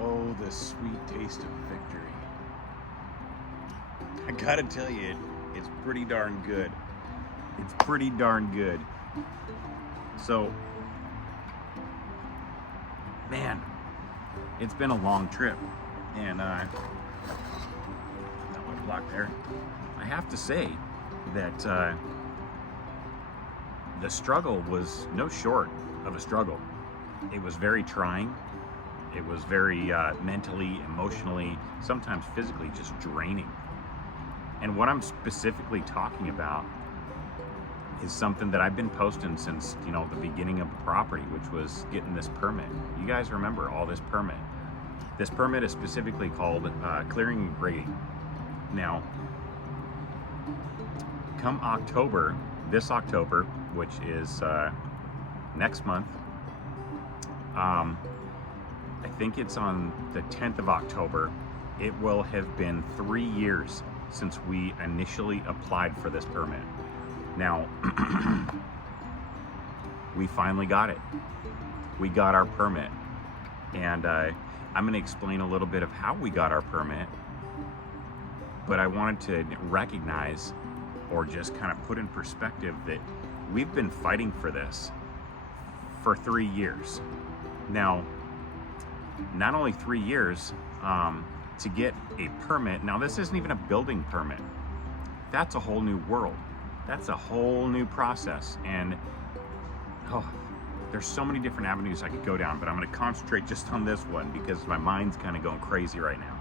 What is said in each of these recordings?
Oh, the sweet taste of victory. I gotta tell you, it's pretty darn good. It's pretty darn good. So, man, it's been a long trip, and that wood block there. I have to say that the struggle was no short of a struggle. It was very trying. It was very mentally, emotionally, sometimes physically just draining. And what I'm specifically talking about is something that I've been posting since, the beginning of the property, which was getting this permit. You guys remember all this permit. This permit is specifically called clearing and grading. Now, come October, this October, which is next month, I think it's on the 10th of October, it will have been 3 years since we initially applied for this permit. Now, we finally got it. We got our permit. And I'm going to explain a little bit of how we got our permit. But I wanted to recognize, or just kind of put in perspective, that we've been fighting for this for 3 years. Now, not only 3 years to get a permit. Now, this isn't even a building permit. That's a whole new world. That's a whole new process. And there's so many different avenues I could go down, but I'm going to concentrate just on this one because my mind's kind of going crazy right now.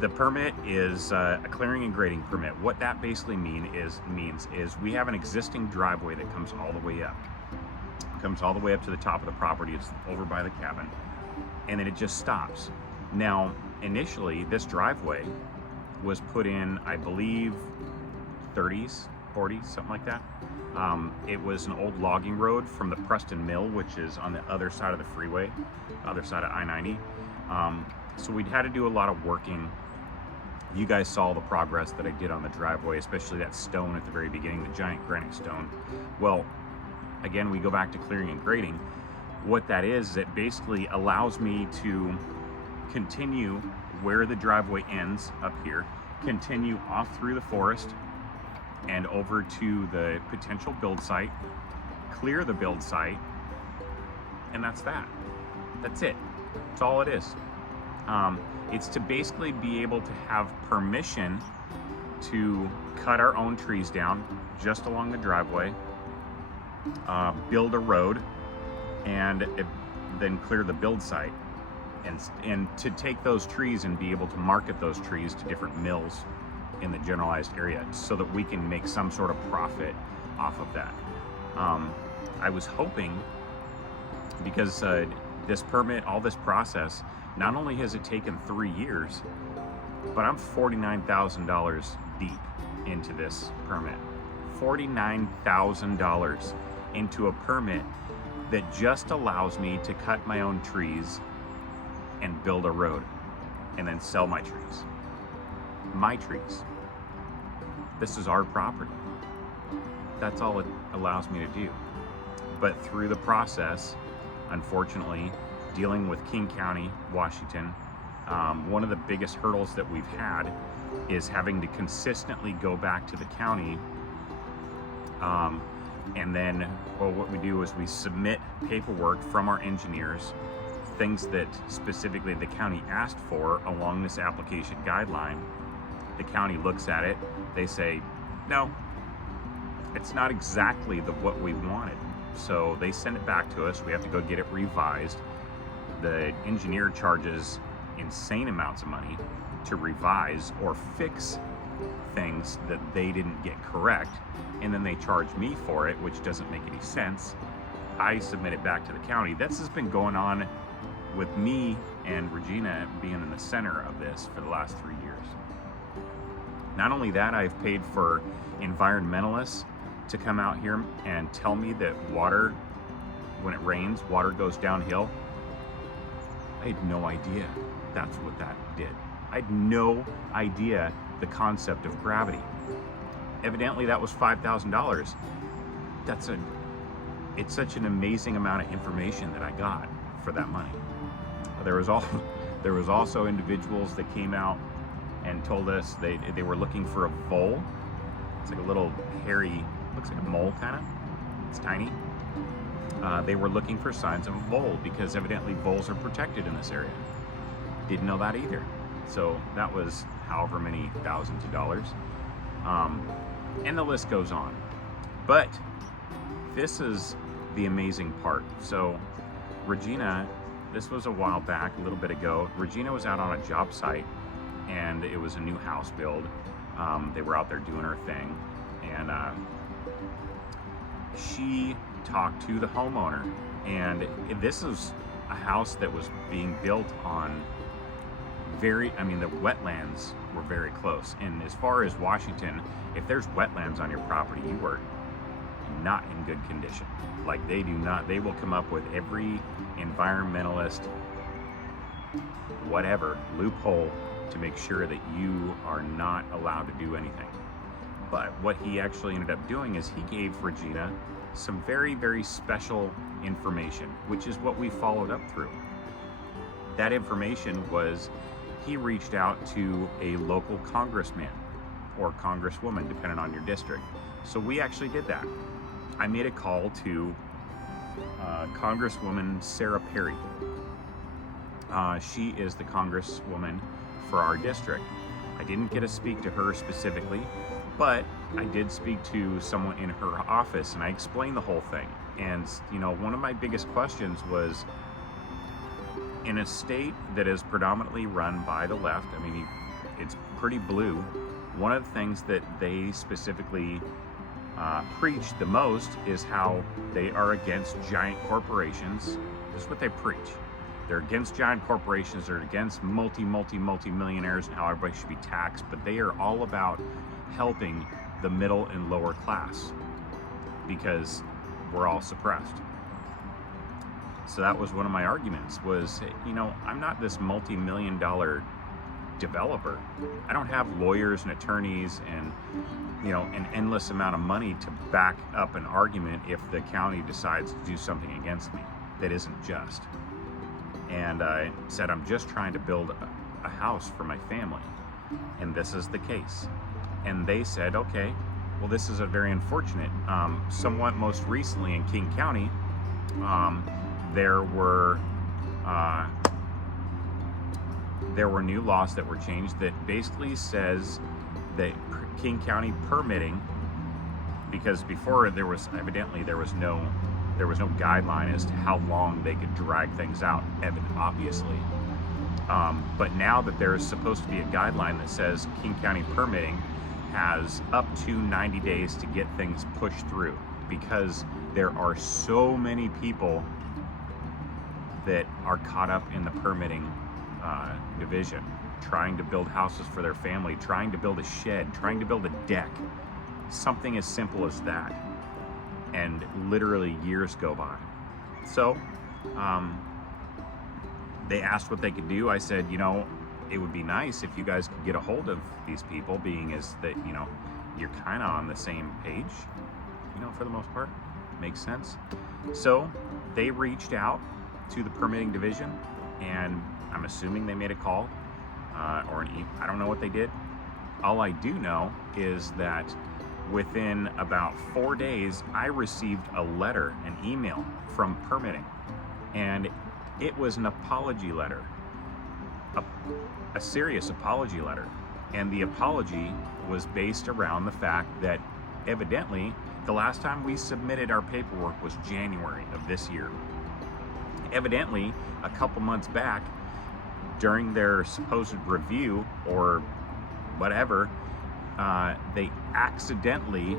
The permit is a clearing and grading permit. What that basically means is we have an existing driveway that comes all the way up. It comes all the way up to the top of the property. It's over by the cabin. And then it just stops. Now, initially, this driveway was put in, I believe, 30s, 40s, something like that. It was an old logging road from the Preston Mill, which is on the other side of the freeway, other side of I-90. So we'd had to do a lot of working. You guys saw the progress that I did on the driveway, especially that stone at the very beginning, the giant granite stone. Well, again, we go back to clearing and grading. What that is, it basically allows me to continue where the driveway ends up here, continue off through the forest and over to the potential build site, clear the build site, and that's that. That's it. That's all it is. It's to basically be able to have permission to cut our own trees down just along the driveway, build a road, and then clear the build site, and to take those trees and be able to market those trees to different mills in the generalized area so that we can make some sort of profit off of that. I was hoping, because this permit, all this process, not only has it taken 3 years, but I'm $49,000 deep into this permit. $49,000 into a permit that just allows me to cut my own trees and build a road and then sell my trees. My trees. This is our property. That's all it allows me to do. But through the process, unfortunately, dealing with King County, Washington, one of the biggest hurdles that we've had is having to consistently go back to the county. And then, what we do is we submit paperwork from our engineers, things that specifically the county asked for along this application guideline. The county looks at it, they say, no, it's not exactly what we wanted. So they send it back to us, we have to go get it revised. The engineer charges insane amounts of money to revise or fix things that they didn't get correct, and then they charge me for it, which doesn't make any sense. I submit it back to the county. This has been going on with me and Regina being in the center of this for the last 3 years. Not only that, I've paid for environmentalists to come out here and tell me that water, when it rains, water goes downhill. I had no idea that's what that did. I had no idea the concept of gravity. Evidently that was $5,000. It's such an amazing amount of information that I got for that money. There was also individuals that came out and told us they were looking for a vole. It's like a little hairy, looks like a mole kind of. It's tiny. They were looking for signs of a vole because evidently voles are protected in this area. Didn't know that either. So that was however many thousands of dollars. And the list goes on. But this is the amazing part. So Regina, this was a while back, a little bit ago. Regina was out on a job site, and it was a new house build. They were out there doing her thing, and she talked to the homeowner. And this is a house that was being built on the wetlands were very close. And as far as Washington, if there's wetlands on your property, you are not in good condition. Like, they will come up with every environmentalist whatever loophole to make sure that you are not allowed to do anything. But what he actually ended up doing is he gave Regina some very, very special information, which is what we followed up through. That information was, he reached out to a local congressman or congresswoman, depending on your district. So we actually did that. I made a call to Congresswoman Sarah Perry. She is the congresswoman for our district. I didn't get to speak to her specifically, but I did speak to someone in her office, and I explained the whole thing. And one of my biggest questions was, in a state that is predominantly run by the left, it's pretty blue, one of the things that they specifically preach the most is how they are against giant corporations. That's what they preach. They're against giant corporations, they're against multi-millionaires and how everybody should be taxed, but they are all about helping the middle and lower class because we're all suppressed. So that was one of my arguments was, I'm not this multi-million-dollar developer. I don't have lawyers and attorneys and an endless amount of money to back up an argument if the county decides to do something against me that isn't just. And I said, I'm just trying to build a house for my family, and this is the case. And they said, okay, well, this is a very unfortunate. Somewhat most recently in King County, there were new laws that were changed that basically says that King County permitting, because before there was no guideline as to how long they could drag things out, obviously. But now that there is supposed to be a guideline that says King County permitting has up to 90 days to get things pushed through, because there are so many people that are caught up in the permitting division, trying to build houses for their family, trying to build a shed, trying to build a deck, something as simple as that. And literally years go by. So they asked what they could do. I said, it would be nice if you guys could get a hold of these people, being as that, you're kind of on the same page, for the most part. Makes sense. So they reached out to the permitting division, and I'm assuming they made a call or an email. I don't know what they did. All I do know is that within about 4 days, I received a letter, an email from permitting, and it was an apology letter, a serious apology letter. And the apology was based around the fact that evidently the last time we submitted our paperwork was January of this year. Evidently, a couple months back, during their supposed review or whatever, they accidentally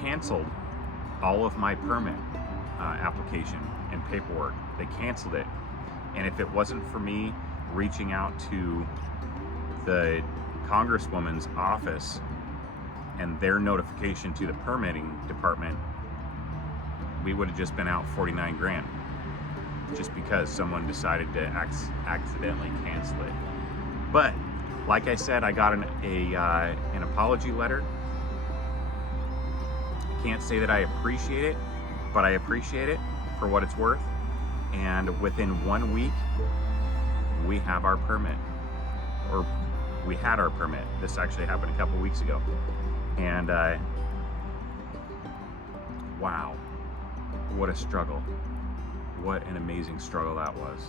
canceled all of my permit application and paperwork. They canceled it. And if it wasn't for me reaching out to the Congresswoman's office and their notification to the permitting department, we would have just been out 49 grand just because someone decided to accidentally cancel it. But like I said, I got an apology letter. I can't say that I appreciate it, but I appreciate it for what it's worth. And within 1 week, we have our permit, or we had our permit. This actually happened a couple weeks ago. And wow, what a struggle. What an amazing struggle that was.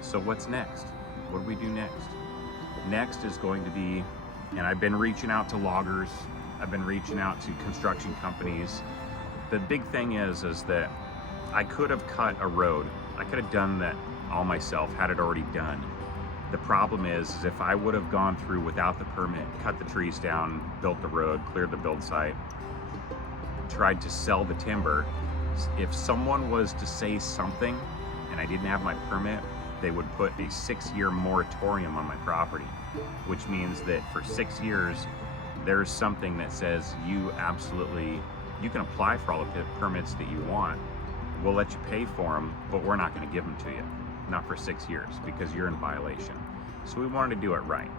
So what's next? What do we do next? Next is going to be, and I've been reaching out to loggers, I've been reaching out to construction companies. The big thing is that I could have cut a road. I could have done that all myself, had it already done. The problem is if I would have gone through without the permit, cut the trees down, built the road, cleared the build site, tried to sell the timber, if someone was to say something and I didn't have my permit, they would put a 6-year moratorium on my property, which means that for 6 years, there's something that says you can apply for all the permits that you want. We'll let you pay for them, but we're not going to give them to you. Not for 6 years, because you're in violation. So we wanted to do it right.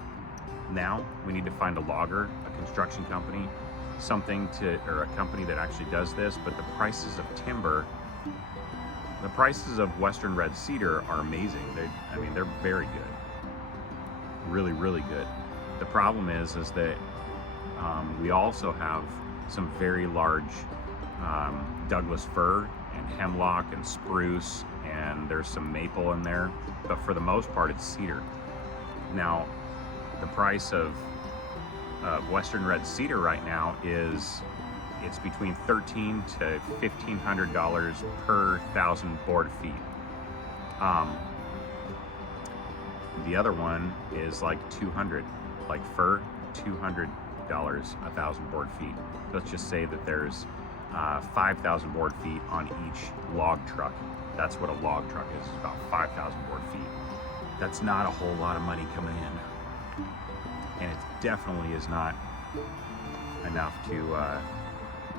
Now we need to find a logger, a construction company, or a company that actually does this. But the prices of timber, the prices of Western red cedar are amazing. They're very good, really, really good. The problem is that we also have some very large Douglas fir and hemlock and spruce, and there's some maple in there, but for the most part it's cedar. Now, the price of Western red cedar right now it's between $1,300 to $1,500 per 1,000 board feet. The other one is like 200, like fir, $200 a 1,000 board feet. Let's just say that there's 5,000 board feet on each log truck. That's what a log truck is, about 5,000 board feet. That's not a whole lot of money coming in. And it definitely is not enough to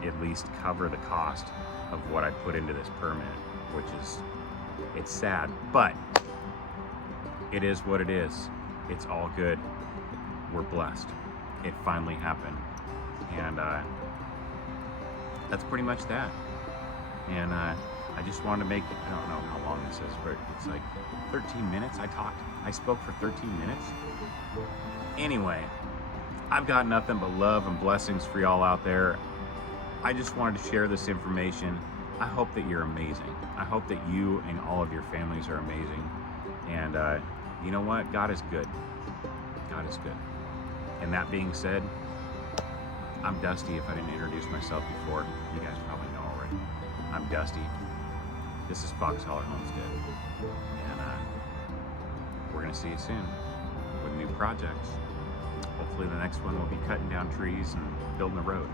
at least cover the cost of what I put into this permit, which is, it's sad, but it is what it is. It's all good. We're blessed. It finally happened. And that's pretty much that. And I just wanted to make, I don't know how long this is, but it's like 13 minutes I spoke for 13 minutes. Anyway, I've got nothing but love and blessings for y'all out there. I just wanted to share this information. I hope that you're amazing. I hope that you and all of your families are amazing. And you know what? God is good. God is good. And that being said, I'm Dusty. If I didn't introduce myself before, you guys probably know already. I'm Dusty. This is Foxholler Homestead. And we're going to see you soon with new projects. Hopefully the next one will be cutting down trees and building a road.